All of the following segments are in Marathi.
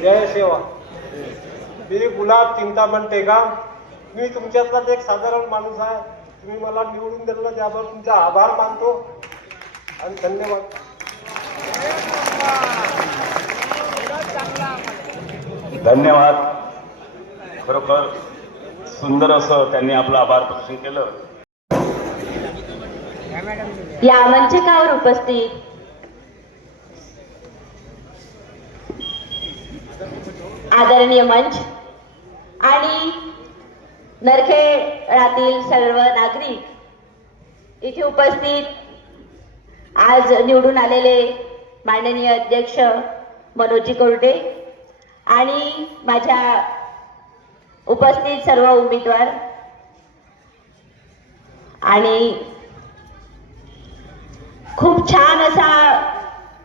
जय सेवा. मी गुलाब चिंतामण टेगाव मी तुमच्यातलाच एक साधारण माणूस आहे. तुम्ही मला निवडून दिलं त्याबद्दल तुमचा आभार मानतो. आणि धन्यवाद. धन्यवाद. खरोखर सुंदर असं त्यांनी आपलं आभार प्रदर्शन केलं. या मंचकावर उपस्थित आदरणीय मंच आणि नरखेडातील सर्व नागरिक इथे उपस्थित आज निवडून आलेले माननीय अध्यक्ष मनोजी कोरडे आणि माझ्या उपस्थित सर्व उमेदवार आणि खूप छान असा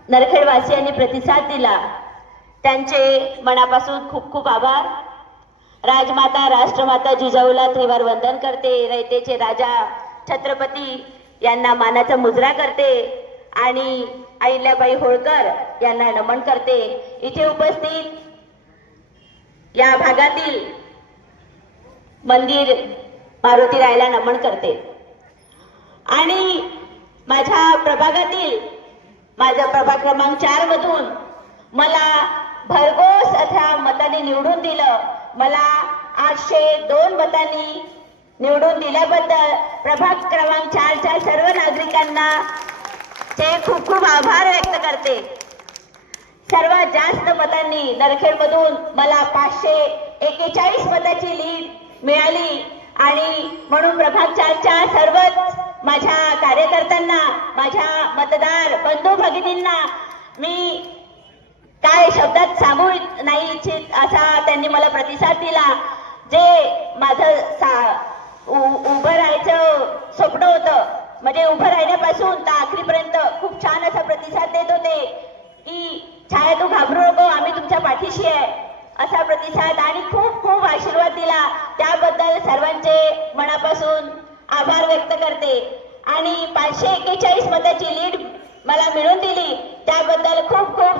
नरखेडवासियांनी प्रतिसाद दिला. त्यांचे मनापासून खूप खूप आभार. राजमाता राष्ट्रमाता जिजाऊला त्रिवार वंदन करते. रयतेचे राजा छत्रपती यांना मानाचा मुजरा करते आणि अहिल्याबाई होळकर यांना नमन करते. इथे उपस्थित या भागातील मंदिर मारुती रायला नमन करते. आणि माझ्या प्रभागातील माझा प्रभाग क्रमांक चार मधून मतांनी निवडून दिलं. मला आठशे दोन मतांनी निवडून दिल्याबद्दल प्रभाग क्रमांक चारच्या सर्व नागरिकांना ते खूप खूप आभार व्यक्त करते. सर्वात जास्त मतांनी नरखेडमधून मला पाचशे एकेचाळीस मताची लीड मिळाली. आणि म्हणून प्रभाग चारच्या सर्वच माझ्या कार्यकर्त्यांना माझ्या मतदार बंधू भगिनींना मी नाही इच्छित असा त्यांनी मला प्रतिसाद दिला. जे माझं सा उ- उभं राहायचं स्वप्न होतं. म्हणजे उभं राहण्यापासून तर आखरीपर्यंत खूप छान असा प्रतिसाद देत होते की छाया तू घाबरू नको आम्ही तुमच्या पाठीशी आहे. असा प्रतिसाद आणि खूप खूप आशीर्वाद दिला. त्याबद्दल सर्वांचे मनापासून आभार व्यक्त करते. आणि पाचशे एक्केचाळीस मताची लीड मला मिळून दिली. त्याबद्दल खूप खूप